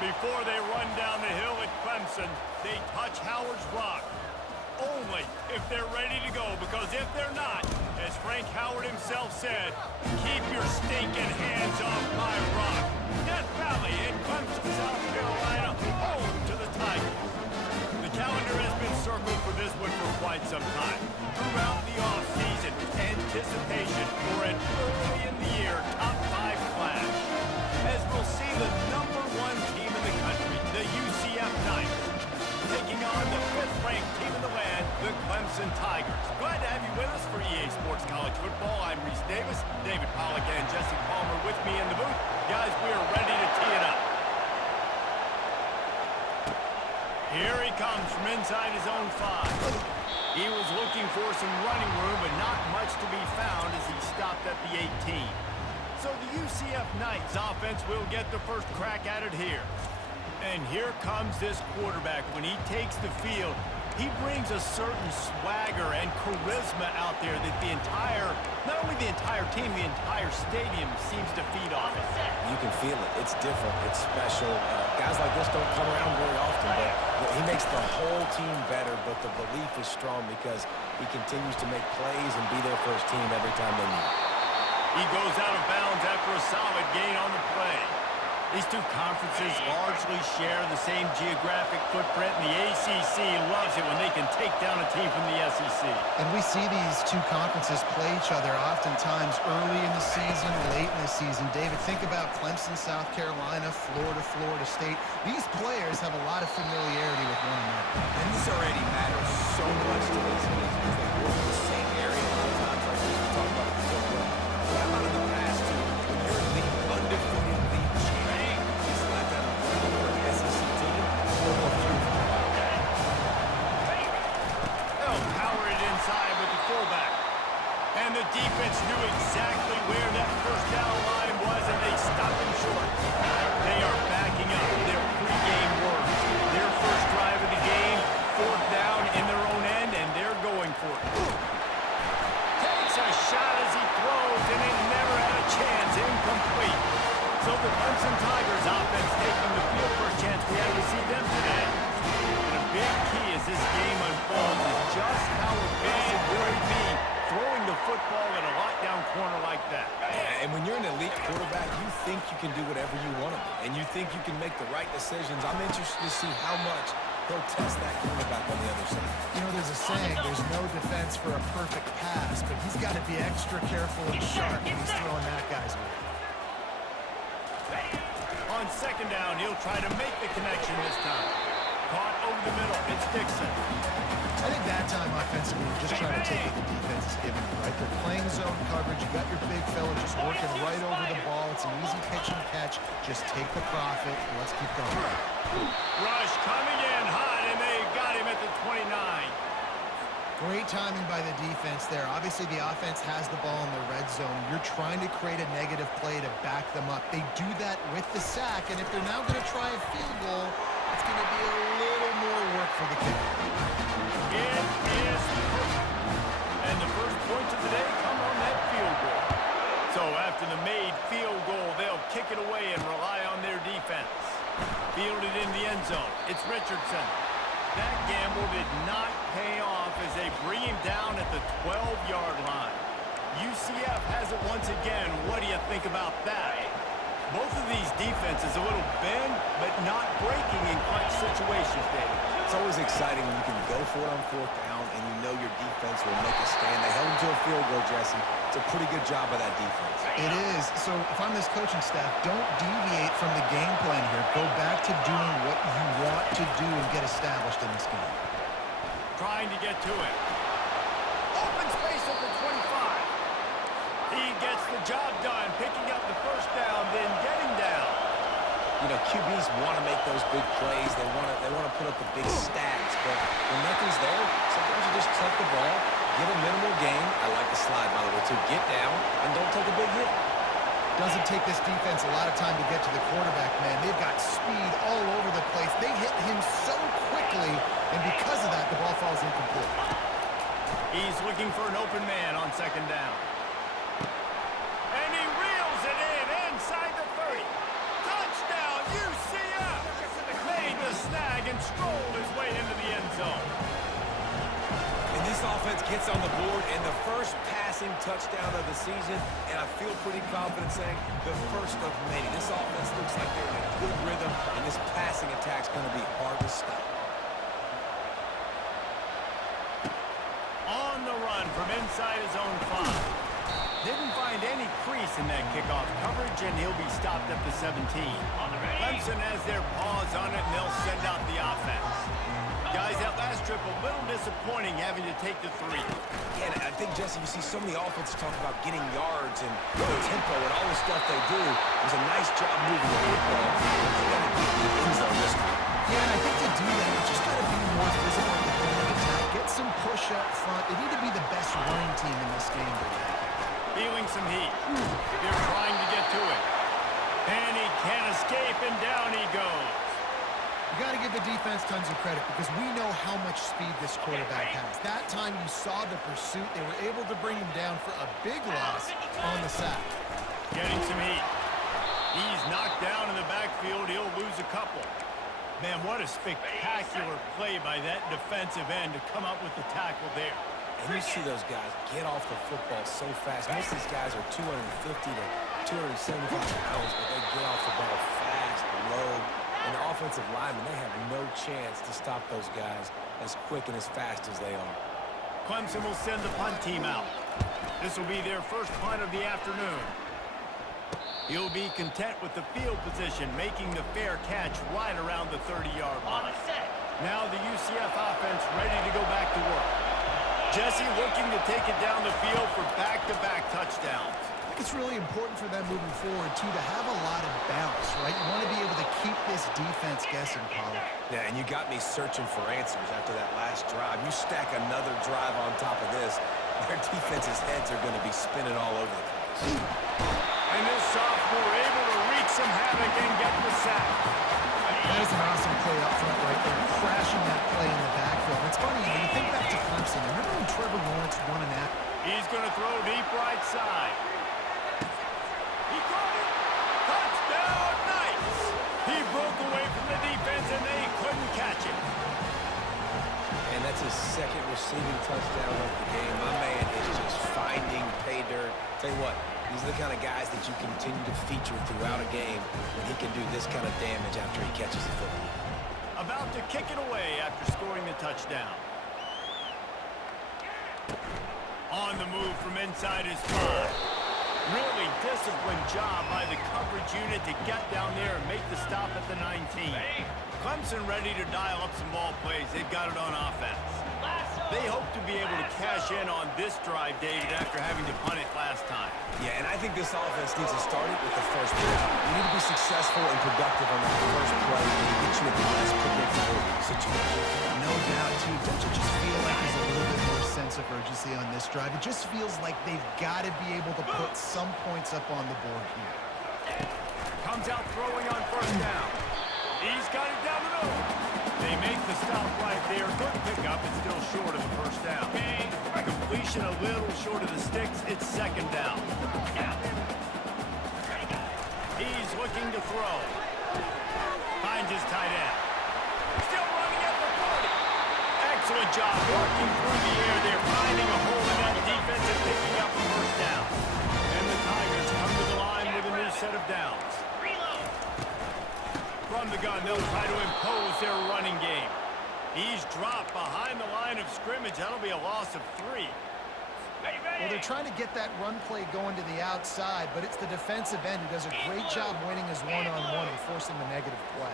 Before they run down the hill at Clemson, they touch Howard's Rock. Only if they're ready to go, because if they're not, as Frank Howard himself said, keep your stinking hands off my rock. Death Valley in Clemson, South Carolina, home to the Tigers. The calendar has been circled for this one for quite some time. Throughout the offseason, anticipation for an early-in-the-year top-5 clash. As we'll see the #1 team in the country, the UCF Knights, taking on the 5th-ranked team in the land, the Clemson Tigers. Glad to have you with us for EA Sports College Football. I'm Reese Davis, David Pollack and Jesse Palmer with me in the booth. Guys, we are ready to tee it up. Here he comes from inside his own 5. He was looking for some running room, but not much to be found as he stopped at the 18. So the UCF Knights offense will get the first crack at it here. And here comes this quarterback. When he takes the field, he brings a certain swagger and charisma out there that not only the entire team, the entire stadium seems to feed off it. You can feel it. It's different. It's special. Guys like this don't come around very often, but he makes the whole team better, but the belief is strong because he continues to make plays and be there for his team every time they need. He goes out of bounds after a solid gain on the play. These two conferences largely share the same geographic footprint, and the ACC loves it when they can take down a team from the SEC. And we see these two conferences play each other oftentimes early in the season, late in the season. David, think about Clemson, South Carolina, Florida State. These players have a lot of familiarity with one another. And this already matters so much to these kids because they work in the same area a lot of times. Like we talk about the football. How about in the past, too? When you're the undefeated league champion, it's like that for an SEC team. They'll power it inside with the fullback. And the defense knew exactly where that first down line was, and they stopped him short. They are backing up their pregame words. Their first drive of the game, 4th down in their own end, and they're going for it. Takes a shot as he throws, and it never had a chance. Incomplete. So the Clemson Tigers offense taking the field for a chance. We have to see them today. And a big key as this game unfolds is just how aggressive will he be throwing the football in a lockdown corner like that. And when you're an elite quarterback, you think you can do whatever you want to do, and you think you can make the right decisions. I'm interested to see how much he'll test that quarterback on the other side. You know, there's a saying, there's no defense for a perfect pass, but he's got to be extra careful and sharp when he's throwing that guy's way. On 2nd down, he'll try to make the connection this time. Caught over the middle. It's Dixon. I think that time offensively, you're just trying to take what the defense is giving you, right? They're playing zone coverage. You got your big fella just working right over the ball. It's an easy pitch and catch. Just take the profit, and let's keep going. Rush coming in hot, and they got him at the 29. Great timing by the defense there. Obviously, the offense has the ball in the red zone. You're trying to create a negative play to back them up. They do that with the sack, and if they're now going to try a field goal, it's going to be a little more work for the kicker. It is perfect. And the first points of the day come on that field goal. So after the made field goal, they'll kick it away and rely on their defense. Fielded in the end zone. It's Richardson. That gamble did not pay off as they bring him down at the 12-yard line. UCF has it once again. What do you think about that? Both of these defenses a little bend, but not breaking in clutch situations, David. It's always exciting when you can go for it on 4th down and you know your defense will make a stand. They held him to a field goal, Jesse. It's a pretty good job by that defense. It is. So if I'm this coaching staff, don't deviate from the game plan here. Go back to doing what you want to do and get established in this game. Trying to get to it. Open space at the 25. He gets the job done, picking up the first down, then getting down. You know, QBs want to make those big plays. They want to put up the big stats, but when nothing's there, sometimes you just tuck the ball, get a minimal gain. I like the slide, by the way, too. Get down and don't take a big hit. Doesn't take this defense a lot of time to get to the quarterback, man. They've got speed all over the place. They hit him so quickly, and because of that, the ball falls incomplete. He's looking for an open man on 2nd down. And he reels it in inside the 30. Touchdown, UCF! gets on the board and the first passing touchdown of the season, and I feel pretty confident saying the first of many. This offense looks like they're in a good rhythm, and this passing attack's going to be hard to stop. On the run from inside his own 5. Didn't find any crease in that kickoff coverage, and he'll be stopped at the 17. Clemson has their paws on it, and they'll send out the offense. Guys, that last trip, a little disappointing having to take the 3. Yeah, and I think, Jesse, you see so many offenses talk about getting yards and tempo and all the stuff they do. It was a nice job moving the football. They got to get the end zone this time. Yeah, and I think to do that, you just got to be more physical at the point of attack. Get some push up front. They need to be the best running team in this game today. Feeling some heat. They're trying to get to it. And he can't escape, and down he goes. You got to give the defense tons of credit because we know how much speed this quarterback has. That time you saw the pursuit. They were able to bring him down for a big loss on the sack. Getting some heat. He's knocked down in the backfield. He'll lose a couple. Man, what a spectacular play by that defensive end to come up with the tackle there. And you see those guys get off the football so fast. Most of these guys are 250 to 275 pounds, but they get off the ball fast, low. And the offensive linemen, they have no chance to stop those guys as quick and as fast as they are. Clemson will send the punt team out. This will be their first punt of the afternoon. He'll be content with the field position, making the fair catch right around the 30-yard line. Now the UCF offense ready to go back to work. Jesse looking to take it down the field for back-to-back touchdowns. I think it's really important for them moving forward, too, to have a lot of bounce, right? You want to be able to keep this defense guessing, Pollard. Yeah, and you got me searching for answers after that last drive. You stack another drive on top of this, their defense's heads are going to be spinning all over the place. And this sophomore able to wreak some havoc and get the sack. That is an awesome play up front right there, crashing that play in the backfield. It's funny, when you think back to Clemson, remember when Trevor Lawrence won an app? He's going to throw deep right side. He caught it. Touchdown, Knights. He broke away from the defense, and they couldn't catch it. And that's his second receiving touchdown of the game. My man is just finding pay dirt. Tell you what, these are the kind of guys that you continue to feature throughout a game when he can do this kind of damage after he catches the football. About to kick it away after scoring the touchdown. On the move from inside his 5. Really disciplined job by the coverage unit to get down there and make the stop at the 19. Clemson ready to dial up some ball plays. They've got it on offense. They hope to be able to cash in on this drive, David, after having to punt it last time. Yeah, and I think this offense needs to start it with the first play. You need to be successful and productive on that first play and get you into less predictable situations. No doubt, too. Don't you just feel like there's a little bit more sense of urgency on this drive? It just feels like they've got to be able to put some points up on the board here. Comes out throwing on first down. He's got it down the middle. They make the stop right there. Good pickup. It's still short of the first down. Completion a little short of the sticks. It's second down. He's looking to throw. Finds his tight end. Still running at the 40. Excellent job working through the air there, finding a hole in that defense and picking up a first down. And the Tigers come to the line with a new set of downs. From the gun, they'll try to impose their running game. He's dropped behind the line of scrimmage. That'll be a loss of 3. Well, they're trying to get that run play going to the outside, but it's the defensive end who does a great job winning his one-on-one and forcing the negative play.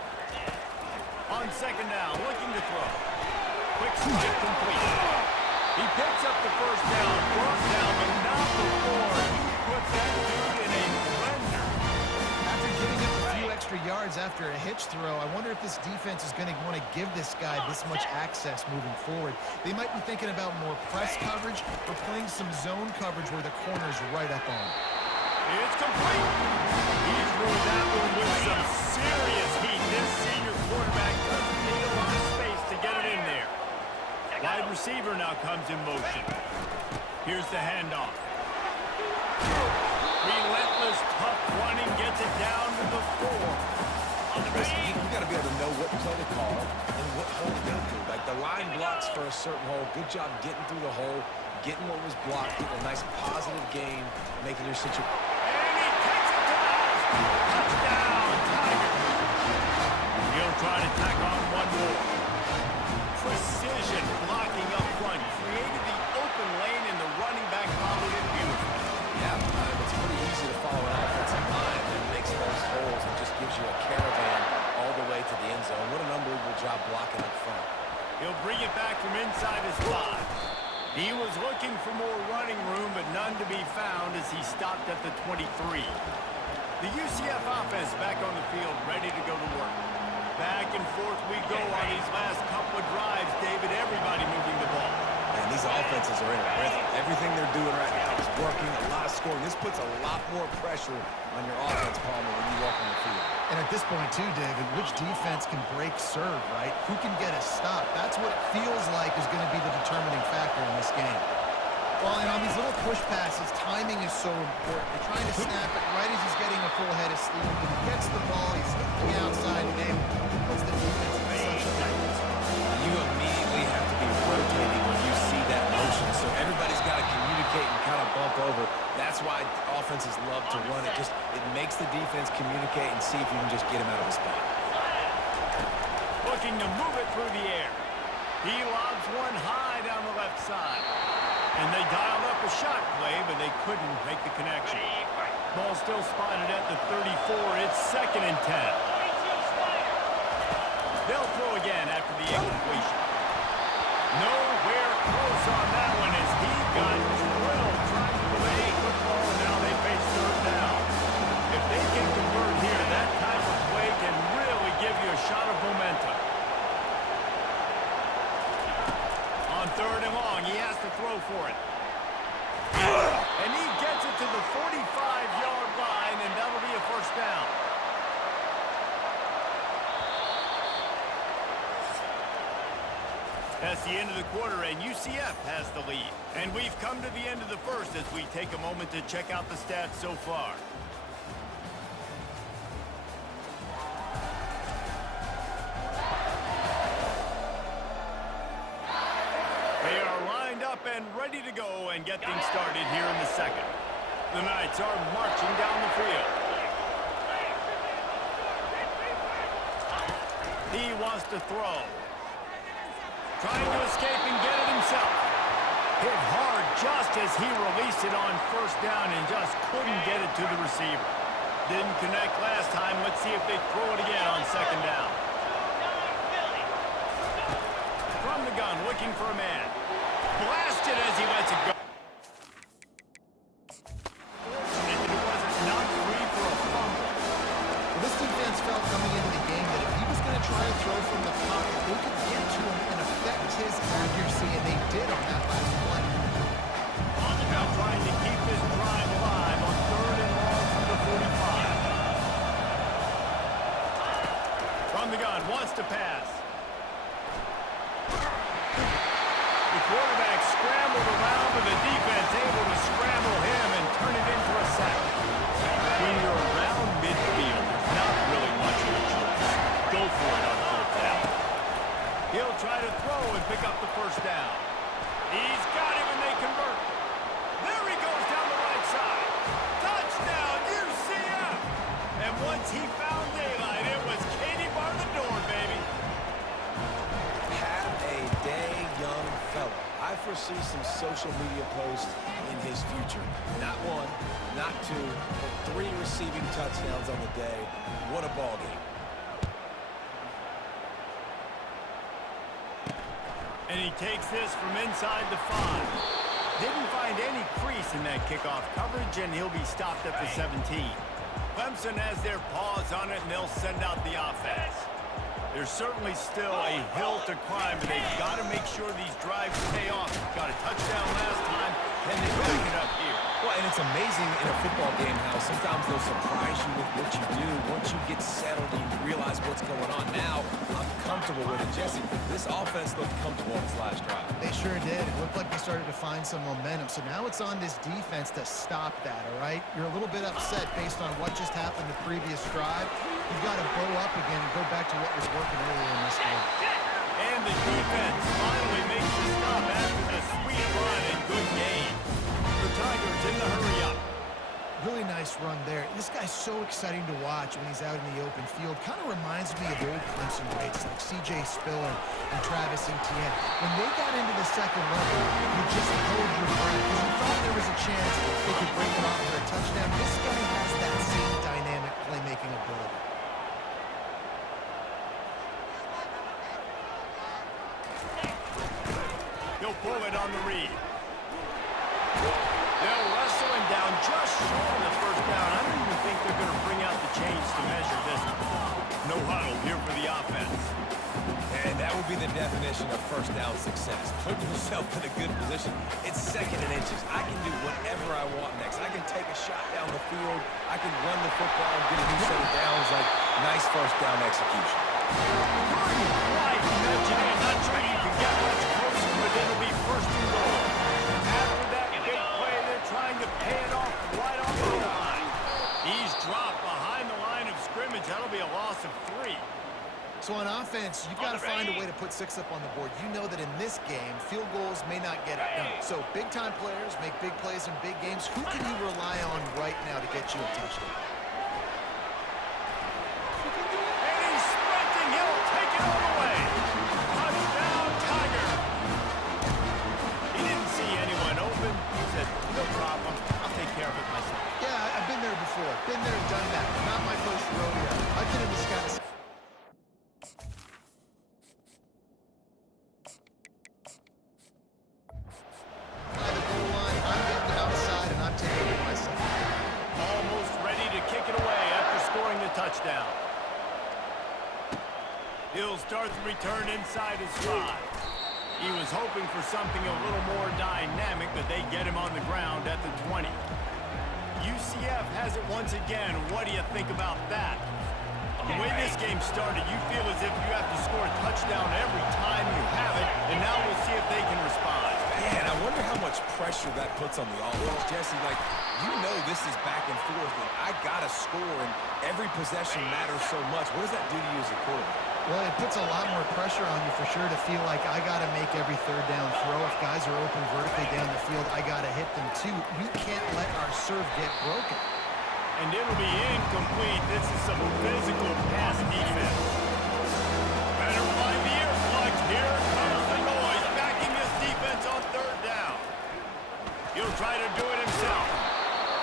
On second down, looking to throw. Quick strike complete. He picks up the first down, brought down, but not before he put that dude in a blender. After giving up a few extra yards after a hitch throw, I wonder if this defense is going to want to give this guy this much access moving forward. They might be thinking about more press coverage or playing some zone coverage where the corner's right up on him. It's complete. He threw that one with some serious heat. This senior quarterback doesn't need a lot of space to get it in there. Wide receiver now comes in motion. Here's the handoff. Relentless, tough running, gets it down to the 4. Listen, you got to be able to know what play to call and what hole to go through. Like the line blocks for a certain hole. Good job getting through the hole. getting what was blocked, getting a nice positive gain, making your situation. And he takes it to the house. Touchdown, Tigers. He'll try to tack on one more. Precision blocking up front created the open lane, and the running back followed it beautifully. Yeah, it's pretty easy to follow an offensive line that makes those holes and just gives you a caravan all the way to the end zone. What an unbelievable job blocking up front. He'll bring it back from inside his 5. He was looking for more running room, but none to be found as he stopped at the 23. The UCF offense back on the field, ready to go to work. Back and forth we go on these last couple of drives, David. Everybody moving the ball. And these offenses are in a rhythm. Everything they're doing right now is working, a lot of scoring. This puts a lot more pressure on your offense, Palmer, when you walk on the field. And at this point, too, David, which defense can break serve, right? Who can get a stop? That's what it feels like is going to be the determining factor in this game. Well, and on these little push passes, timing is so important. You're trying to snap it right as he's getting a full head of steam. When he gets the ball, he's looking outside, and it puts the defense in such a tight spot. You immediately have to be rotating when you see that motion, so everybody's got to communicate and kind of bump over. That's why offenses love to run it. It makes the defense communicate and see if you can just get him out of his spot. Looking to move it through the air. He lobs one high down the left side. And they dialed up a shot play, but they couldn't make the connection. Ball still spotted at the 34. It's 2nd and 10. They'll throw again after the incompletion. Nowhere close on that one as he got drilled trying to play football, and now they face 3rd down. If they can convert here, that type of play can really give you a shot of momentum. On 3rd and long, he has to throw for it. And he gets it to the 45-yard line, and that'll be a 1st down. That's the end of the quarter, and UCF has the lead. And we've come to the end of the 1st as we take a moment to check out the stats so far. They are lined up and ready to go and get things started here in the 2nd. The Knights are marching down the field. He wants to throw. Trying to escape and get it himself. Hit hard just as he released it on 1st down and just couldn't get it to the receiver. Didn't connect last time. Let's see if they throw it again on 2nd down. From the gun, looking for a man. Blasted as he lets it go. And it wasn't knocked free for a fumble. Well, this defense felt coming into the game that if he was going to try to throw from the pocket, they could get to him and affect his accuracy, and they did on that last play. Now trying to keep this drive alive on 3rd and long from the 45. From the gun, wants to pass. The quarterback scrambled around, but the defense able to scramble him and turn it into a sack. When you're around midfield, there's not really much of a choice. Go for it on 4th down. He'll try to throw and pick up the 1st down. He's got him, and they convert. There he goes down the right side. Touchdown, UCF! And once he found daylight, it was Katie bar the door, baby. Have a day, young fella. I foresee some social media posts in his future. Not 1, not 2, but 3 receiving touchdowns on the day. What a ball game. And he takes this from inside the 5. Didn't find any crease in that kickoff coverage, and he'll be stopped at the 17. Clemson has their paws on it, and they'll send out the offense. There's certainly still a hill to climb, but they've got to make sure these drives pay off. Got a touchdown last time. Can they back it up here? Well, and it's amazing in a football game how sometimes they'll surprise you with what you do. Once you get settled and you realize what's going on now, I'm comfortable with it. Jesse, this offense looked comfortable on this last drive. They sure did. It looked like they started to find some momentum. So now it's on this defense to stop that, all right? You're a little bit upset based on what just happened the previous drive. You've got to bow up again and go back to what was working earlier in this game. And the defense finally makes the stop after the sweet run and good game. The Tigers in the hurry up. Really nice run there. This guy's so exciting to watch when he's out in the open field. Kind of reminds me of old Clemson greats like C.J. Spiller and Travis Etienne. When they got into the second level, you just held your breath because you thought there was a chance they could break it off for a touchdown. This guy has that same dynamic playmaking ability. He'll pull it on the read. They'll wrestle him down just short of the first down. I don't even think they're going to bring out the chains to measure this one. No huddle here for the offense. And that would be the definition of first down success. Put yourself in a good position. It's 2nd and inches. I can do whatever I want next. I can take a shot down the field. I can run the football and get a new set of downs. Like, nice first down execution. Couldn't quite mention it. Not sure you can get much closer, but it'll be 1st and goal. After that big play, they're trying to pay it off right on the line. He's dropped behind the line of scrimmage. That'll be a loss of 3. So on offense, you've got to find a way to put 6 up on the board. You know that in this game, field goals may not get it done. So big-time players make big plays in big games. Who can you rely on right now to get you a touchdown? And he's sprinting. He'll take it all the way. Touchdown, Tiger. He didn't see anyone open. He said, no problem. I'll take care of it myself. Yeah, I've been there before. Been there and done that. Not my first rodeo. I've been in this kind of... By the goal line, I'm getting outside and I'm taking it myself. Almost ready to kick it away after scoring the touchdown. He'll start the return inside his 5. He was hoping for something a little more dynamic, but they get him on the ground at the 20. UCF has it once again. What do you think about that? The way this game started, you feel as if you have to score a touchdown every time you have it, and now we'll see if they can respond. Man, I wonder how much pressure that puts on the offense. Jesse, like, you know this is back and forth, and I got to score, and every possession matters so much. What does that do to you as a quarterback? Well, it puts a lot more pressure on you for sure to feel like I got to make every 3rd down throw. If guys are open vertically down the field, I got to hit them too. We can't let our serve get broken. And it'll be incomplete. This is some physical pass defense. Better find the earplugs. Here comes the noise, backing this defense on 3rd down. He'll try to do it himself.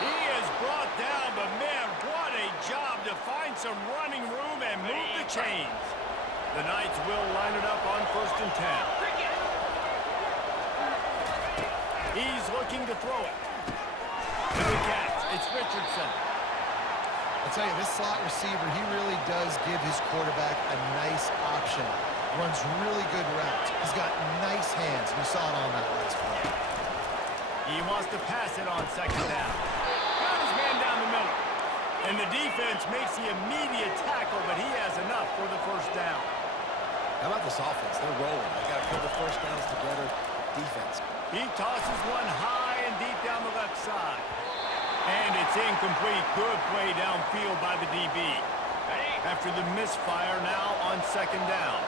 He is brought down, but man, what a job to find some running room and move the chains. The Knights will line it up on 1st and 10. He's looking to throw it. To the catch, it's Richardson. I'll tell you, this slot receiver, he really does give his quarterback a nice option. Runs really good routes. He's got nice hands, and you saw it on that last play. He wants to pass it on 2nd down. Got his man down the middle. And the defense makes the immediate tackle, but he has enough for the 1st down. How about this offense? They're rolling. They got a couple first downs together. Defense. He tosses one high and deep down the left side. And it's incomplete. Good play downfield by the DB. After the misfire now on 2nd down.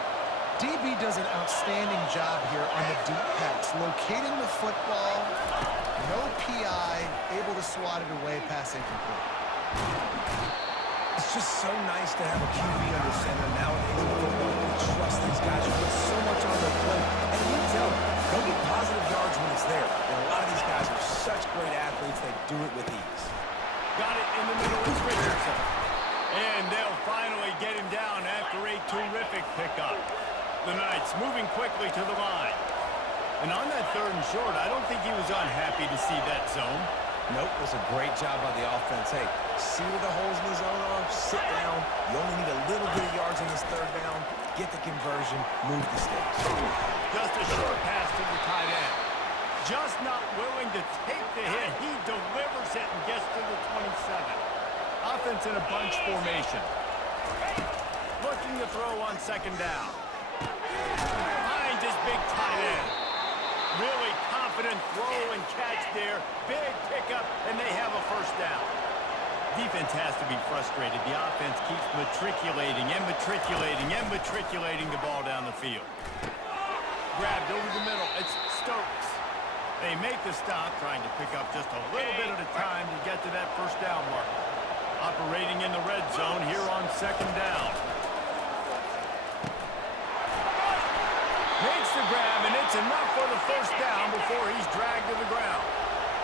DB does an outstanding job here on the deep pass. Locating the football, no PI, able to swat it away, pass incomplete. It's just so nice to have a QB under center nowadays in football. You can trust these guys. You put so much on their play. And you tell them, go get positive yards when it's there. And a lot of these guys are such great athletes, they do it with ease. Got it in the middle, it's Richardson. And they'll finally get him down after a terrific pickup. The Knights moving quickly to the line. And on that 3rd and short, I don't think he was unhappy to see that zone. Nope, it was a great job by the offense. Hey, see where the holes in the zone are, sit down. You only need a little bit of yards in this 3rd down. Get the conversion, move the sticks. Just a short pass to the tight end. Just not willing to take the hit. He delivers it and gets to the 27. Offense in a bunch formation. Looking to throw on 2nd down. Finds his big tight end. Really confident throw and catch there. Big pickup, and they have a 1st down. Defense has to be frustrated. The offense keeps matriculating and matriculating and matriculating the ball down the field. Grabbed over the middle. It's Stokes. They make the stop, trying to pick up just a little bit at a time to get to that first down mark. Operating in the red zone here on second down. Makes the grab, and it's enough for the first down before he's dragged to the ground.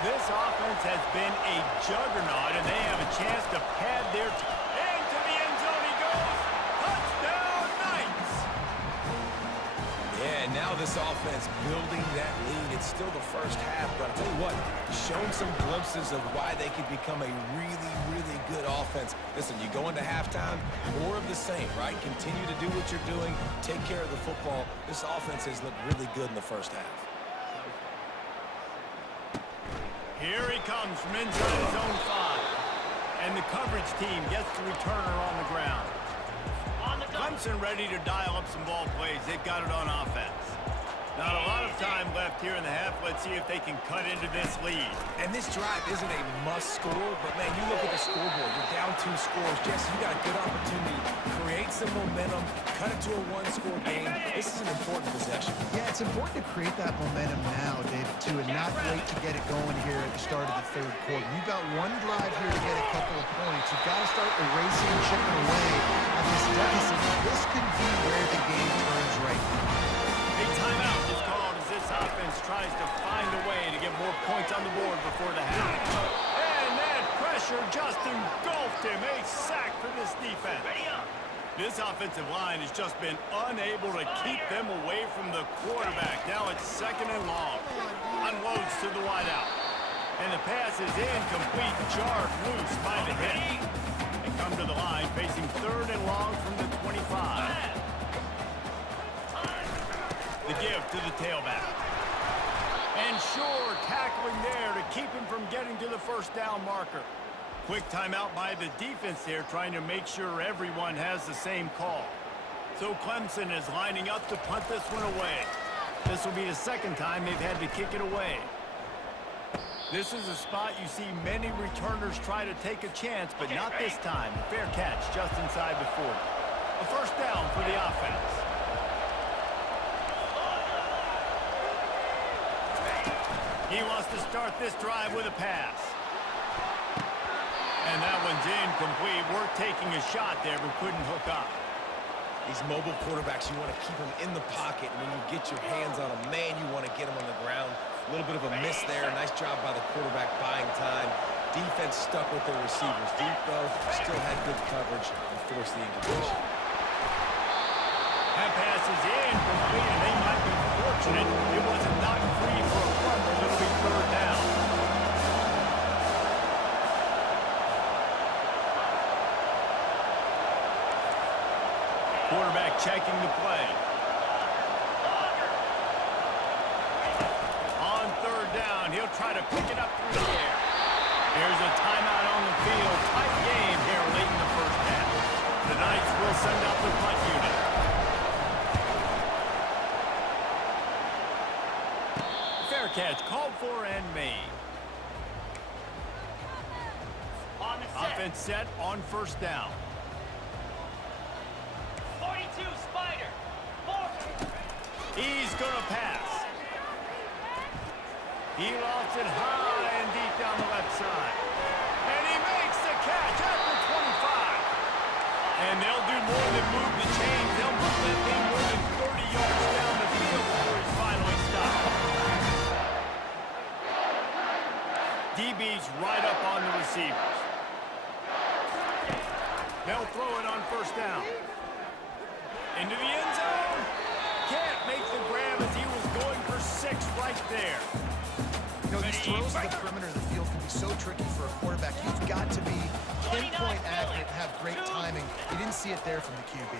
This offense has been a juggernaut, and they have a chance to pad their into the end zone he goes. Touchdown, Knights! Yeah, now this offense building that lead. It's still the first half, but I'll tell you what, shown some glimpses of why they could become a really, really good offense. Listen, you go into halftime, more of the same, right? Continue to do what you're doing, take care of the football. This offense has looked really good in the first half. Here he comes from inside his own 5. And the coverage team gets the returner on the ground. Clemson ready to dial up some ball plays. They've got it on offense. Not a lot of time left here in the half. Let's see if they can cut into this lead. And this drive isn't a must score, but man, you look at the scoreboard. You're down 2 scores. Jesse, you got a good opportunity to create some momentum, cut it to a 1-score game. This is an important possession. Yeah, it's important to create that momentum now, David, too, and not wait to get it going here at the start of the third quarter. You've got one drive here to get a couple of points. You've got to start erasing and chipping away at this deficit. This could be where the game turns right now. A timeout is called as this offense tries to find a way to get more points on the board before the half. And that pressure just engulfed him. A sack for this defense. This offensive line has just been unable to keep them away from the quarterback. Now it's second and long. Unloads to the wideout. And the pass is incomplete, jarred loose by the hit. They come to the line facing third and long from the 25. The give to the tailback. And sure, tackling there to keep him from getting to the first down marker. Quick timeout by the defense there, trying to make sure everyone has the same call. So Clemson is lining up to punt this one away. This will be the second time they've had to kick it away. This is a spot you see many returners try to take a chance, but not this time. A fair catch just inside the 40. A first down for the offense. He wants to start this drive with a pass. And that one's incomplete. We're taking a shot there, but couldn't hook up. These mobile quarterbacks, you want to keep them in the pocket. When you get your hands on them, man, you want to get them on the ground. A little bit of a miss there. Nice job by the quarterback buying time. Defense stuck with their receivers deep, though. Still had good coverage and forced the incompletion. That pass is incomplete, and they might be fortunate it wasn't knocked free for a fumble. It'll be third down. Quarterback checking the play. On third down, he'll try to pick it up through the air. Here's a timeout on the field. Tight game here late in the first half. The Knights will send out the punt unit. Fair catch called for and made. Offense set on first down. 42 Spider. He's going to pass. He lofts it high and deep down the left side. And he makes the catch at the 25. And they'll do more than move the chains. They'll move that thing more than 30 yards down the field before he's finally stopped. DB's right up on the receivers. They'll throw it on first down. Into the end zone. Can't make the grab as he was going for 6 right there. You know, these throws to the perimeter of the field can be so tricky for a quarterback. You've got to be pinpoint accurate and have great timing. You didn't see it there from the QB.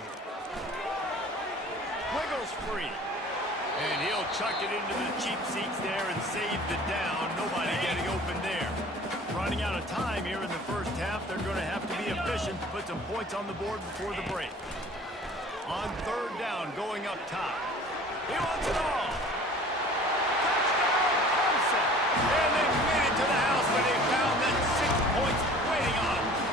Wiggles free. And he'll chuck it into the cheap seats there and save the down. Nobody getting open there. Running out of time here in the first half. They're going to have to be efficient to put some points on the board before the break. On third down, going up top. He wants it all. Touchdown, Clemson. And they made it to the house where they found that 6 points waiting on them.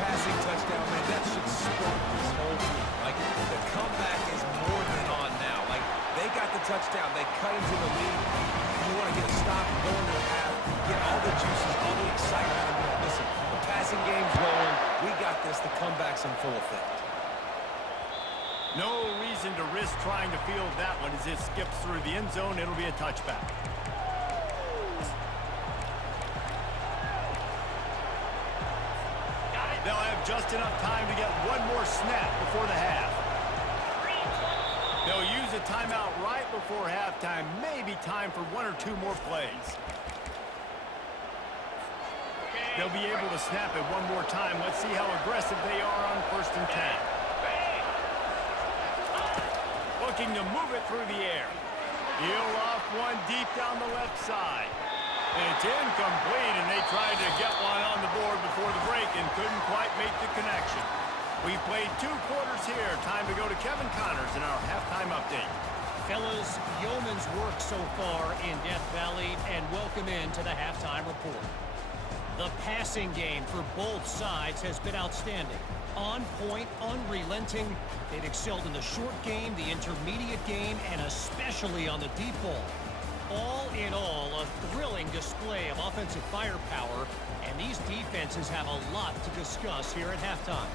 passing touchdown, man, that should spark this whole team. Like, the comeback is more than on now. Like, they got the touchdown. They cut into the lead. You want to get a stop, go into the half, get all the juices, all the excitement. And listen, the passing game's rolling. We got this. The comeback's in full effect. No reason to risk trying to field that one as it skips through the end zone. It'll be a touchback. They'll have just enough time to get one more snap before the half. They'll use a timeout right before halftime. Maybe time for one or two more plays. They'll be able to snap it one more time. Let's see how aggressive they are on 1st and 10. Looking to move it through the air. Heel off one deep down the left side. And it's incomplete, and they tried to get one on the board before the break and couldn't quite make the connection. We've played 2 quarters here. Time to go to Kevin Connors in our halftime update. Fellas, yeoman's work so far in Death Valley, and welcome into the halftime report. The passing game for both sides has been outstanding. On point, unrelenting. They've excelled in the short game, the intermediate game, and especially on the deep ball. All in all, a thrilling display of offensive firepower, and these defenses have a lot to discuss here at halftime.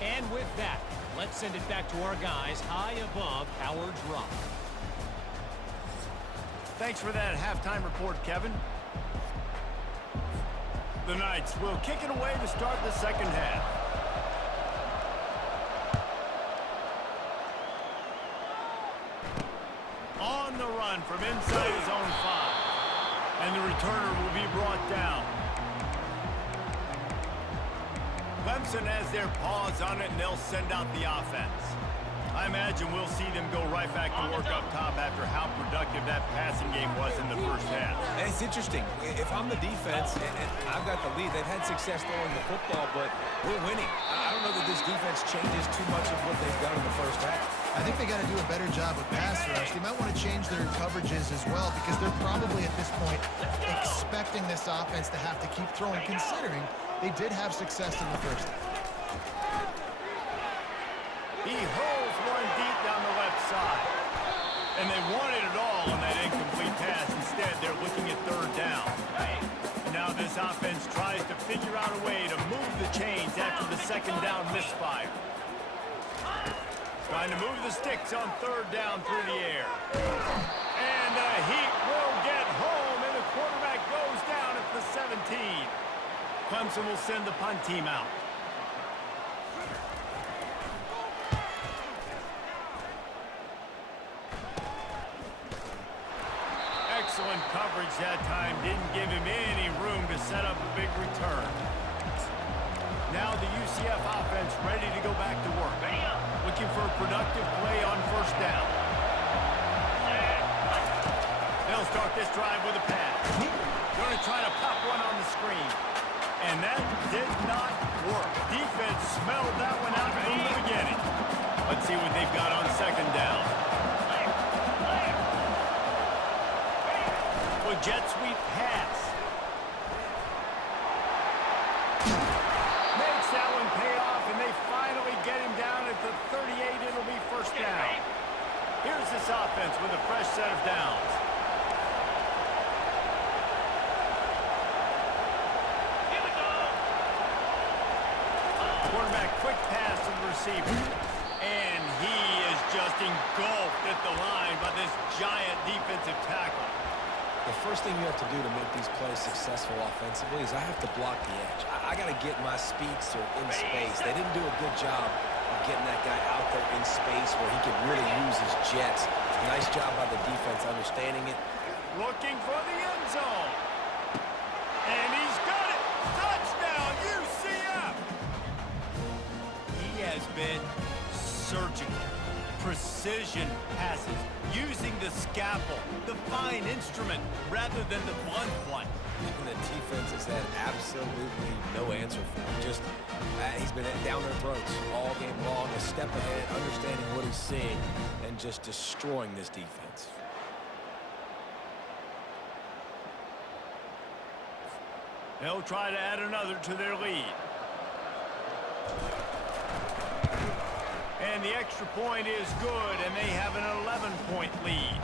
And with that, let's send it back to our guys high above Howard's Rock. Thanks for that halftime report, Kevin. The Knights will kick it away to start the second half. On the run from inside his own 5. And the returner will be brought down. Clemson has their paws on it, and they'll send out the offense. I imagine we'll see them go right back to work up top after how productive that passing game was in the first half. And it's interesting. If I'm the defense and I've got the lead, they've had success throwing the football, but we're winning. I don't know that this defense changes too much of what they've done in the first half. I think they got to do a better job with pass rush. They might want to change their coverages as well because they're probably at this point expecting this offense to have to keep throwing, considering they did have success in the first half. He hurls one deep down the left side. And they wanted it all on that incomplete pass. Instead, they're looking at 3rd down. And now this offense tries to figure out a way to move the chains after the 2nd down misfire. Trying to move the sticks on 3rd down through the air. And the Heat will get home, and the quarterback goes down at the 17. Clemson will send the punt team out. Excellent coverage that time. Didn't give him any room to set up a big return. Now the UCF offense ready to go back to work. Looking for a productive play on 1st down. They'll start this drive with a pass. Going to try to pop one on the screen. And that did not work. Defense smelled that one out from the beginning. Let's see what they've got on 2nd down. Jet sweep pass. Makes that one pay off, and they finally get him down at the 38. It'll be 1st down. Here's this offense with a fresh set of downs. Here we go. Quarterback, quick pass to the receiver. And he is just engulfed at the line by this giant defensive tackle. The first thing you have to do to make these plays successful offensively is I have to block the edge. I got to get my speedster in space. They didn't do a good job of getting that guy out there in space where he could really use his jets. Nice job by the defense understanding it. Looking for the end zone. And he's got it. Touchdown, UCF. He has been surgical. Precision passes, using the scalpel, the fine instrument, rather than the blunt one. And the defense has had absolutely no answer for him. Just, he's been down their throats all game long, a step ahead, understanding what he's seeing, and just destroying this defense. They'll try to add another to their lead. And the extra point is good, and they have an 11-point lead.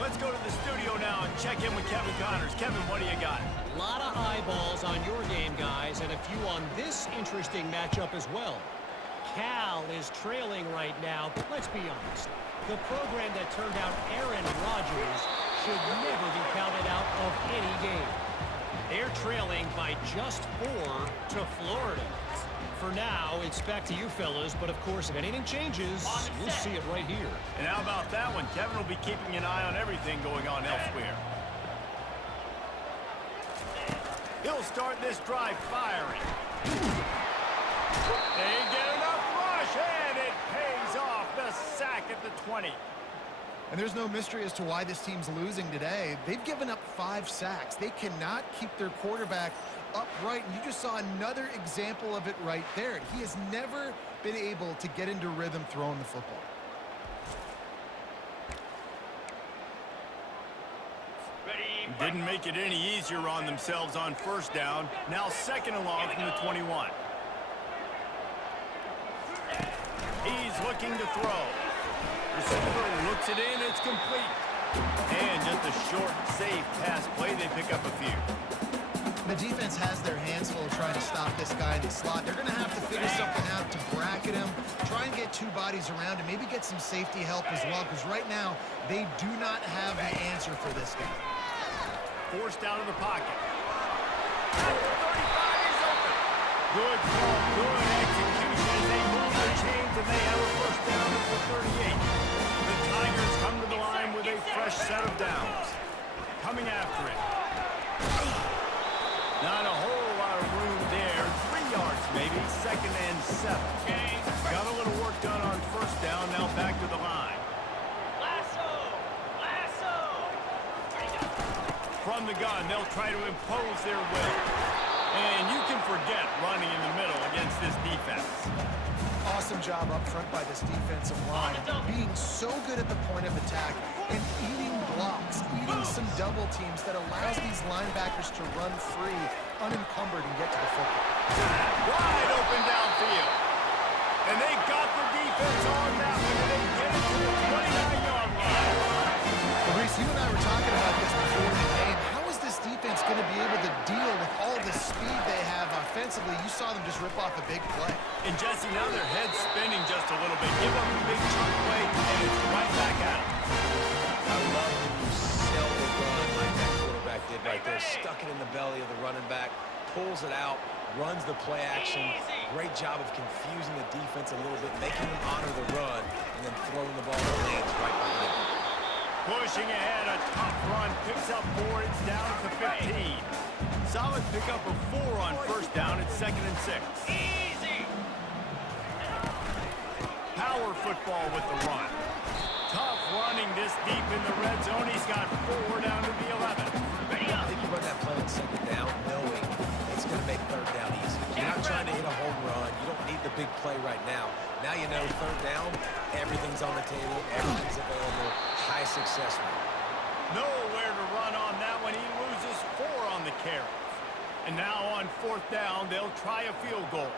Let's go to the studio now and check in with Kevin Connors. Kevin, what do you got? A lot of eyeballs on your game, guys, and a few on this interesting matchup as well. Cal is trailing right now, but let's be honest. The program that turned out Aaron Rodgers should never be counted out of any game. They're trailing by just 4 to Florida. For now, it's back to you fellas, but of course, if anything changes, you'll see it right here. And how about that one? Kevin will be keeping an eye on everything going on elsewhere. He'll start this drive firing. They get enough rush, and it pays off. The sack at the 20. And there's no mystery as to why this team's losing today. They've given up 5 sacks. They cannot keep their quarterback upright, and you just saw another example of it right there. He has never been able to get into rhythm throwing the football. Didn't make it any easier on themselves on first down. Now second and long from the 21. He's looking to throw. Receiver looks it in, it's complete. And just a short, safe pass play, they pick up a few. The defense has their hands full trying to stop this guy in the slot. They're going to have to figure something out to bracket him, try and get 2 bodies around him, maybe get some safety help as well, because right now they do not have the answer for this guy. Forced out of the pocket. At the 35, he's open. Good call, good execution as they move the chains, and they have a first down at the 38. The Tigers come to the line with a fresh set of downs. Coming after it. Not a whole lot of room there. 3 yards maybe, second and 7. Got a little work done on first down, now back to the line. From the gun, they'll try to impose their will. And you can forget running in the middle against this defense. Awesome job up front by this defensive line, being so good at the point of attack and eating blocks, eating some double teams that allows these linebackers to run free, unencumbered, and get to the football. Wide open downfield. And they got the defense on that one, and they get it to the 29-yard line. Well, Reese, you and I were talking about this before the game. How is this defense going to be able to deal with all the speed they have offensively? You saw them just rip off a big play. And Jesse, now their head's spinning just a little bit. Give them a big chunk play, and it's right back at them. I love when you sell the run like that quarterback did right there. Stuck it in the belly of the running back, pulls it out, runs the play action. Great job of confusing the defense a little bit, making them honor the run, and then throwing the ball that lands right behind them. Pushing ahead, a tough run, picks up 4, it's down to 15. Solid pickup of 4 on first down, it's second and 6. Power football with the run. Tough running this deep in the red zone. He's got 4 down to the 11. I think you run that play on second down knowing it's going to make third down easy. You're not trying to hit a home run. You don't need the big play right now. Now you know third down, everything's on the table, everything's available. High success rate. Nowhere to run on that one. He loses 4 on the carry. And now on fourth down, they'll try a field goal.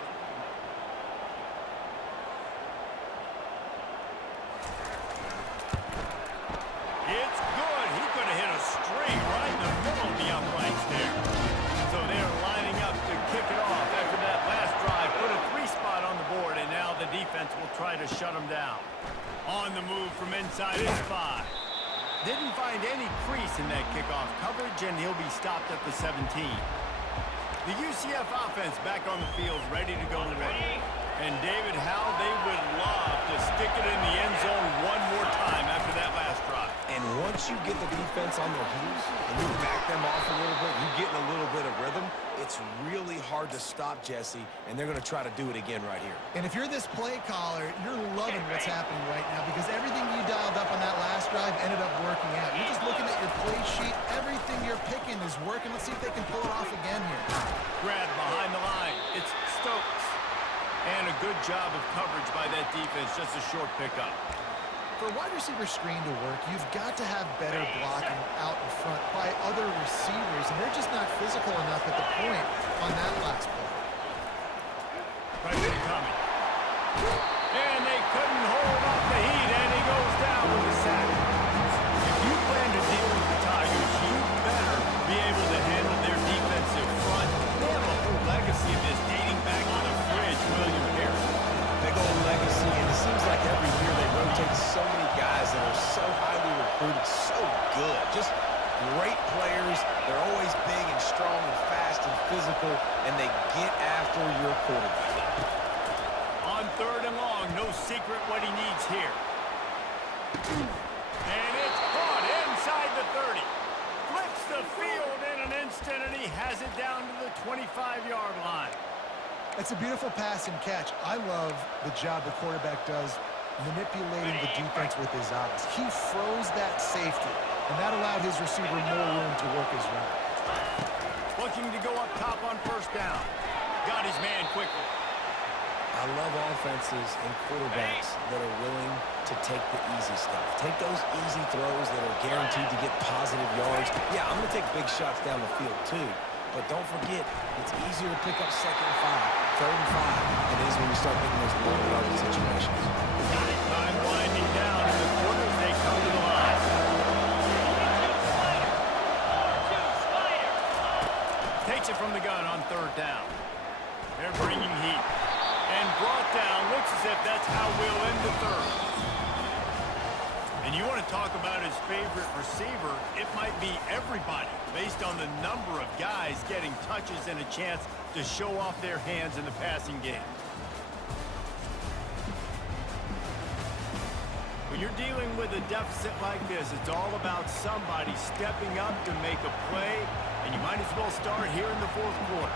It's good. He could have hit a string right in the middle of the uprights there. So they're lining up to kick it off after that last drive. Put a 3 spot on the board, and now the defense will try to shut them down. On the move from inside is 5. Didn't find any crease in that kickoff coverage, and he'll be stopped at the 17. The UCF offense back on the field, ready to go to work. And David, how they would love to stick it in the end zone one more time after that last drive. And once you get the defense on their heels and you back them off a little bit, you get in a little bit of rhythm, it's really hard to stop, Jesse, and they're going to try to do it again right here. And if you're this play caller, you're loving what's happening right now because everything you dialed up on that last drive ended up working out. You're just looking at your play sheet. Everything you're picking is working. Let's see if they can pull it off again here. Grab behind the line. It's Stokes. And a good job of coverage by that defense, just a short pickup. For a wide receiver screen to work, you've got to have better blocking out in front by other receivers, and they're just not physical enough at the point on that last play. Pressure coming. And they couldn't hold off the heat, and he goes down with a sack. If you plan to deal with the Tigers, you better be able to handle their defensive front. They have a whole legacy of this dating back to the fridge, William Perry. Big old legacy, and it seems like every year they rotate so many guys that are so highly recruited, so good. Just great players. They're always big and strong and fast and physical, and they get after your quarterback. On 3rd and long, no secret what he needs here. And it's caught inside the 30. Flips the field in an instant, and he has it down to the 25-yard line. It's a beautiful pass and catch. I love the job the quarterback does manipulating the defense with his eyes. He froze that safety, and that allowed his receiver more room to work his route. Looking to go up top on 1st down. Got his man quickly. I love offenses and quarterbacks that are willing to take the easy stuff. Take those easy throws that are guaranteed to get positive yards. Yeah, I'm going to take big shots down the field too. But don't forget, it's easier to pick up 2nd and 5, 3rd and 5 than it is when you start getting those long yardage situations. Time winding down in the quarters. They come to the line. Takes it from the gun on 3rd down. They're bringing heat. And brought down. Looks as if that's how we'll end the 3rd. And you want to talk about his favorite receiver, it might be everybody, based on the number of guys getting touches and a chance to show off their hands in the passing game. When you're dealing with a deficit like this, it's all about somebody stepping up to make a play, and you might as well start here in the 4th quarter.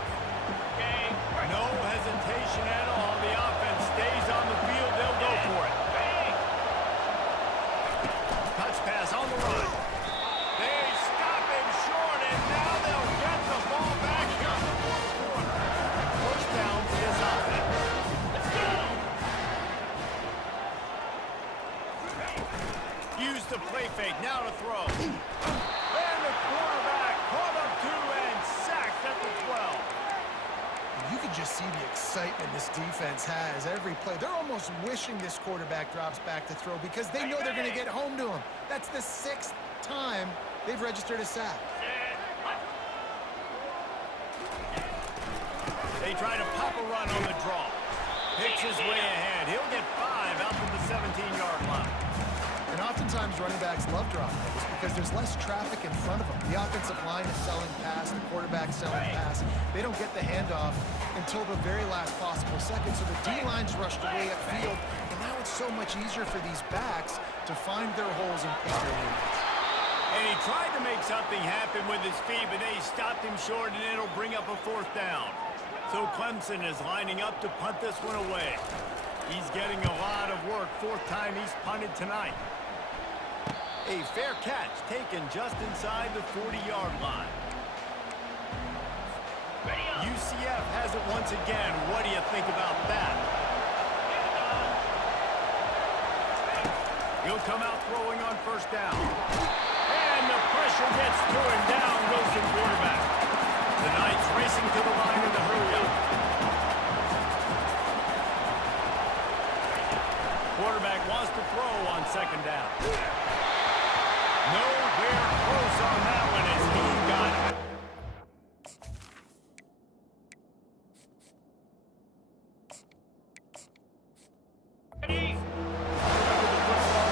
No hesitation at all. The offense stays on the field. They'll go for it. Touch pass on the run. They stop him short, and now they'll get the ball back here in the 4th quarter. 1st down for this offense. Use the play fake. Now to throw. And the quarterback caught up to and sacked at the 12. You can just see the excitement this defense has every play. They're almost wishing this quarterback drops back to throw because they know they're going to get home to him. That's the 6th time they've registered a sack. They try to pop a run on the draw. Picks his way ahead. He'll get 5 out to the 17-yard line. And oftentimes running backs love drop plays because there's less traffic in front of them. The offensive line is selling pass, the quarterback's selling pass. They don't get the handoff until the very last possible second, so the D-line's rushed away upfield, and now it's so much easier for these backs to find their holes and pick their leads. And he tried to make something happen with his feet, but they stopped him short, and it'll bring up a 4th down. So Clemson is lining up to punt this one away. He's getting a lot of work. 4th time he's punted tonight. A fair catch taken just inside the 40-yard line. UCF has it once again. What do you think about that? He'll come out throwing on 1st down. And the pressure gets to him. Down goes the quarterback. The Knights racing to the line in the hurry-up. Quarterback wants to throw on 2nd down. Nowhere close on that one as he got it.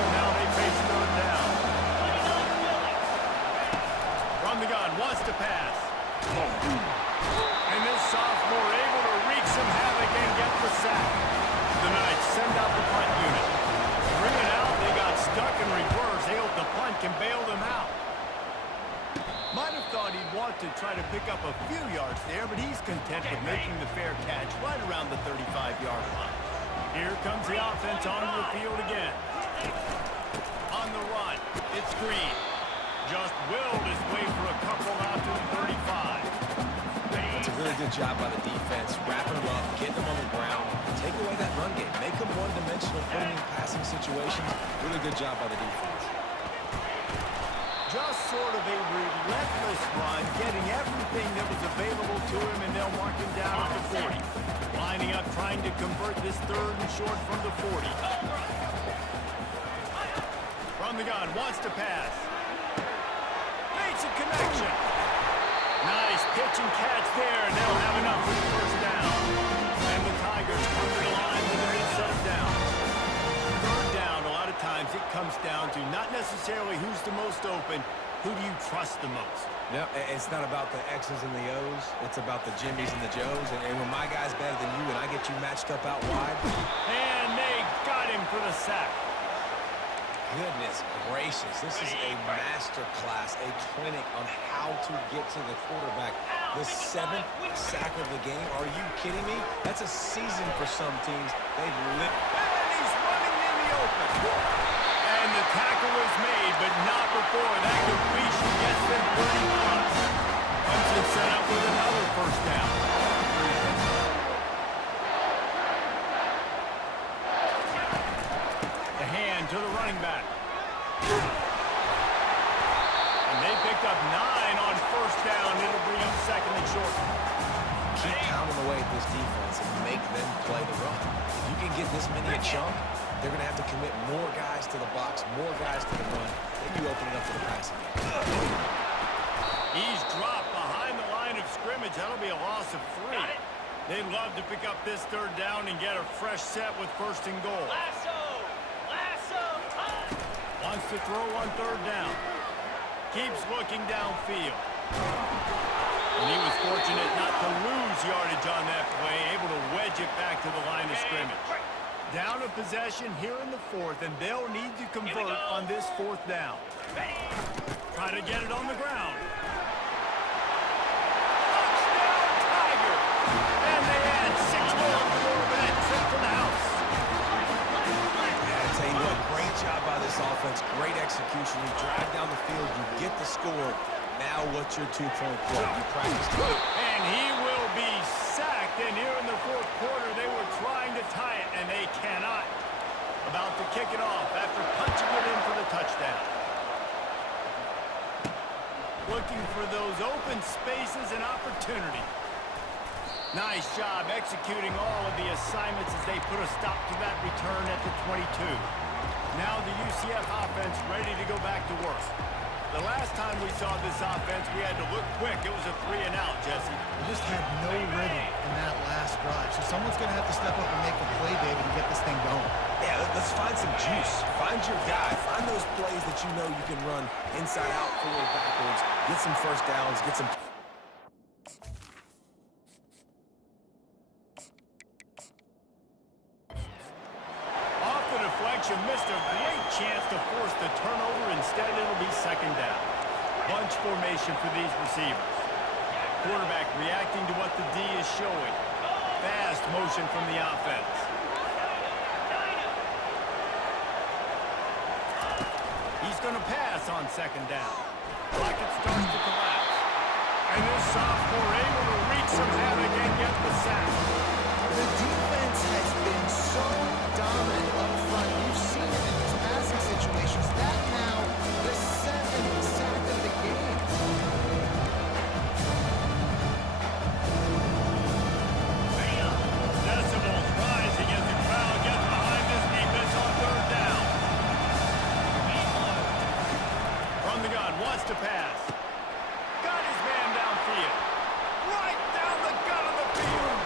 Now they face 3rd down. From the gun, wants to pass. And this sophomore able to wreak some havoc and get the sack. The Knights send out the punt unit. Bring it out, they got stuck in reverse. They hope the punt can bail them out. Might have thought he'd want to try to pick up a few yards there, but he's content with making the fair catch right around the 35-yard line. Here comes the offense onto the field again. On the run, it's Green. Just willed his way for a couple out to the 35. That's a really good job by the defense, wrapping them up, getting them on the ground, take away that run game, make them one-dimensional, put them in passing situations. Really good job by the defense. Just sort of a relentless run, getting everything that was available to him, and they'll mark him down at the 40. Lining up up trying to convert this 3rd and short from the 40. From the gun, wants to pass. Makes a connection. Nice pitch and catch there, and they'll have enough for the 1st down. And the Tigers come to the line with a good set of downs. 3rd down, a lot of times it comes down to not necessarily who's the most open, who do you trust the most? No, it's not about the X's and the O's. It's about the Jimmys and the Joes. And when my guy's better than you and I get you matched up out wide. And they got him for the sack. Goodness gracious. This is a master class, a clinic on how to get to the quarterback. The 7th sack of the game. Are you kidding me? That's a season for some teams. They've lived. And he's running in the open. And the tackle is made, but not before that completion gets them 30 plus. Clemson set up with another 1st down. The hand to the running back. And they picked up 9 on 1st down. It'll bring up 2nd and short. Keep pounding away at this defense and make them play the run. If you can get this many a chunk, they're going to have to commit more guys to the box, more guys to the run. Then you open it up for the passing game. He's dropped behind the line of scrimmage. That'll be a loss of 3. They'd love to pick up this 3rd down and get a fresh set with 1st and goal. Wants to throw on 3rd down. Keeps looking downfield. And he was fortunate not to lose yardage on that play, able to wedge it back to the line of scrimmage. Down a possession here in the 4th, and they'll need to convert on this 4th down. Try to get it on the ground. Touchdown, Tigers! And they add 6 more for that trip to the house. Yeah, I tell you what, great job by this offense. Great execution. You drive down the field, you get the score. Now what's your 2-point play? You practice it. And he will be sacked. And here in the 4th quarter, they were trying to tie it, and they cannot. About to kick it off after punching it in for the touchdown. Looking for those open spaces and opportunity. Nice job executing all of the assignments as they put a stop to that return at the 22. Now the UCF offense ready to go back to work. The last time we saw this offense, we had to look quick. It was a 3-and-out, Jesse. They just had no rhythm in that last drive. So someone's going to have to step up and make a play, David, and get this thing going. Yeah, let's find some juice. Find your guy. Find those plays that you know you can run inside out, forward, backwards. Get some 1st downs. Get some... Off the deflection, missed a great chance to force the turnover. Instead, it'll be 2nd down. Bunch formation for these receivers. Quarterback reacting to what the D is showing. Fast motion from the offense. He's going to pass on 2nd down. Pocket starts to collapse. And this sophomore able to wreak some havoc and get the sack. The defense has been so dominant up front. You've seen it in these passing situations. That now, the 7th sack of the game. Decibels rising as the crowd gets behind this defense on 3rd down. From the gun, wants to pass. Got his man downfield. Right down the gut of the field.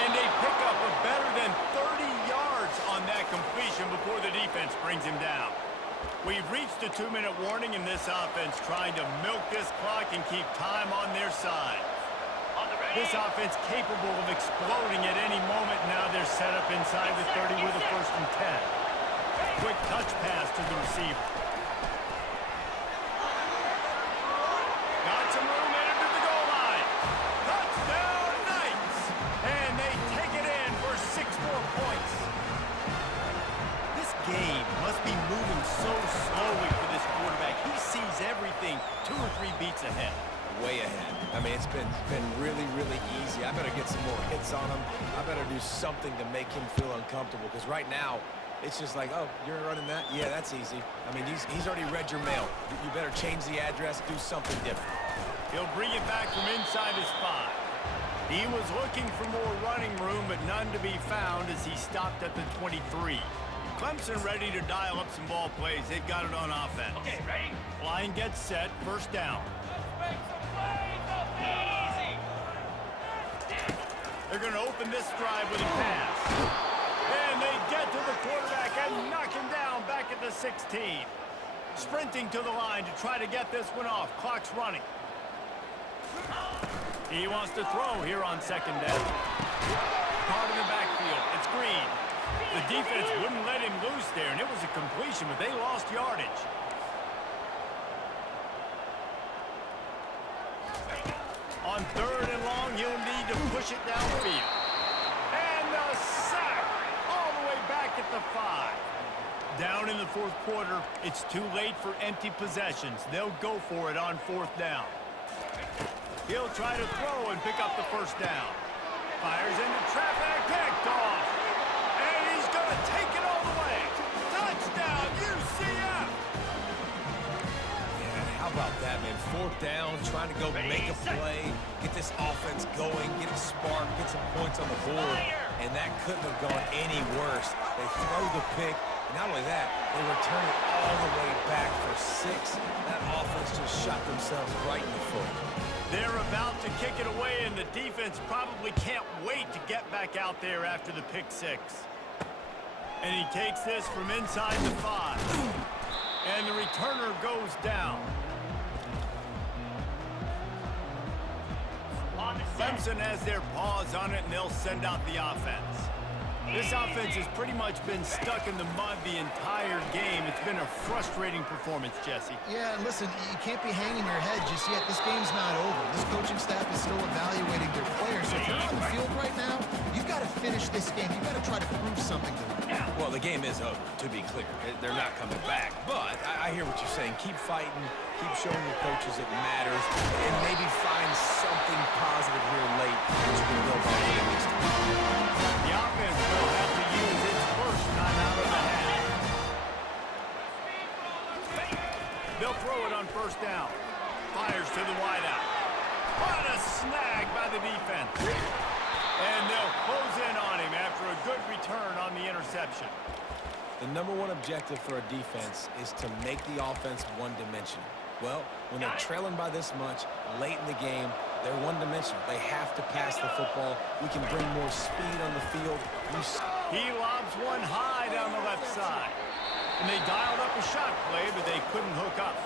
And they pick up a better than 30 yards on that completion before the defense brings him down. We've reached a 2-minute warning in this offense, trying to milk this clock and keep time on their side. This offense capable of exploding at any moment. Now they're set up inside the 30 with a 1st and 10. Quick touch pass to the receiver. Got some room in to the goal line. Touchdown Knights! And they take it in for 6 more points. This game must be moving so slowly for this quarterback. He sees everything 2 or 3 beats ahead. Way ahead. I mean, it's been really, really easy. I better get some more hits on him. I better do something to make him feel uncomfortable. Because right now, it's just like, oh, you're running that? Yeah, that's easy. I mean, he's already read your mail. You better change the address, do something different. He'll bring it back from inside his 5. He was looking for more running room, but not none to be found as he stopped at the 23. Clemson ready to dial up some ball plays. They've got it on offense. Okay, ready? Line gets set, first down. Let's make some plays up easy. They're going to open this drive with a pass. And they get to the quarterback and knock him down back at the 16. Sprinting to the line to try to get this one off. Clock's running. He wants to throw here on second down. Caught in the backfield. It's Green. The defense wouldn't let him loose there, and it was a completion, but they lost yardage. On third and long, he'll need to push it downfield. And a sack all the way back at the 5. Down in the fourth quarter, it's too late for empty possessions. They'll go for it on fourth down. He'll try to throw and pick up the first down. Fires into traffic, picked off. And he's going to take it all the way. Touchdown, UCF! Yeah, how about that, man? Fourth down, trying to go make a play, get this offense going, get it sparked, get some points on the board. And that couldn't have gone any worse. They throw the pick. And not only that, they return it all the way back for 6. That offense just shot themselves right in the foot. They're about to kick it away, and the defense probably can't wait to get back out there after the pick 6. And he takes this from inside the 5. And the returner goes down. Clemson has their paws on it, and they'll send out the offense. This offense has pretty much been stuck in the mud the entire game. It's been a frustrating performance, Jesse. Yeah, and listen, you can't be hanging your head just yet. This game's not over. This coaching staff is still evaluating their players. So if you're on the field right now, you've got to finish this game. You've got to try to prove something to them. Well, the game is over, to be clear. They're not coming back. But I hear what you're saying. Keep fighting. Keep showing your coaches it matters. And maybe find something positive here late that you can build on for the next time. The offense will have to use its first time out of the half. They'll throw it on first down. Fires to the wideout. What a snag by the defense. And they'll close in on him after a good return on the interception. The number one objective for a defense is to make the offense one-dimensional. Well, when they're trailing by this much, late in the game, they're one-dimensional. They have to pass the football. We can bring more speed on the field. He lobs one high down the left side. And they dialed up a shot play, but they couldn't hook up.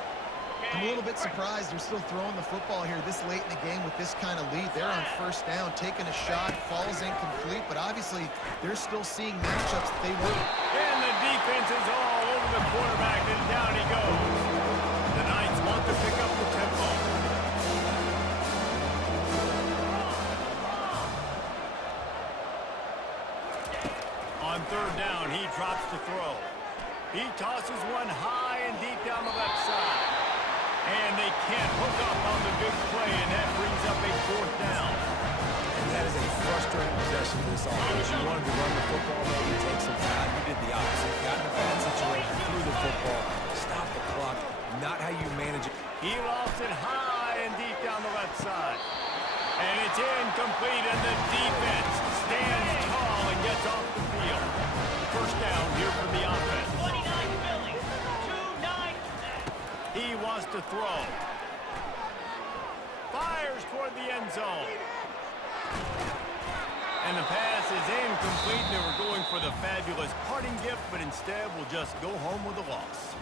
I'm a little bit surprised they're still throwing the football here this late in the game with this kind of lead. They're on first down, taking a shot, falls incomplete, but obviously they're still seeing matchups that they wouldn't. And the defense is all over the quarterback, and down he goes. The Knights want to pick up the tempo. On third down, he drops to throw. He tosses one high and deep down the left side. And they can't hook up on the big play, and that brings up a fourth down. And that is a frustrating possession for this offense. You wanted to run the football, maybe take some time. You did the opposite. Got in a bad situation, threw the football, stop the clock. Not how you manage it. He lost it high and deep down the left side. And it's incomplete, and the defense stands tall and gets off the field. First down here for the offense. 29 Philly, 2-9. He wants to throw. Fires toward the end zone. And the pass is incomplete. They were going for the fabulous parting gift, but instead will just go home with a loss.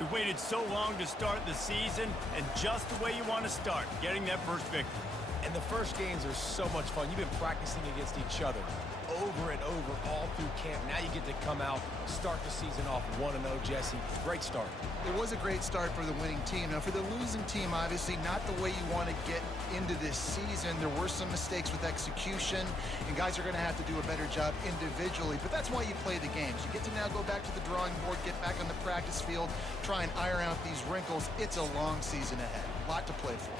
We waited so long to start the season, and just the way you want to start, getting that first victory. And the first games are so much fun. You've been practicing against each other over and over all through camp. Now you get to come out, start the season off 1-0, Jesse. Great start. It was a great start for the winning team. Now, for the losing team, obviously not the way you want to get into this season. There were some mistakes with execution, and guys are going to have to do a better job individually. But that's why you play the games. You get to now go back to the drawing board, get back on the practice field, try and iron out these wrinkles. It's a long season ahead. A lot to play for.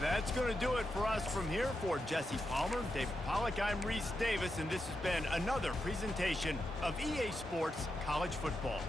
That's going to do it for us from here. For Jesse Palmer, David Pollack, I'm Reese Davis, and this has been another presentation of EA Sports College Football.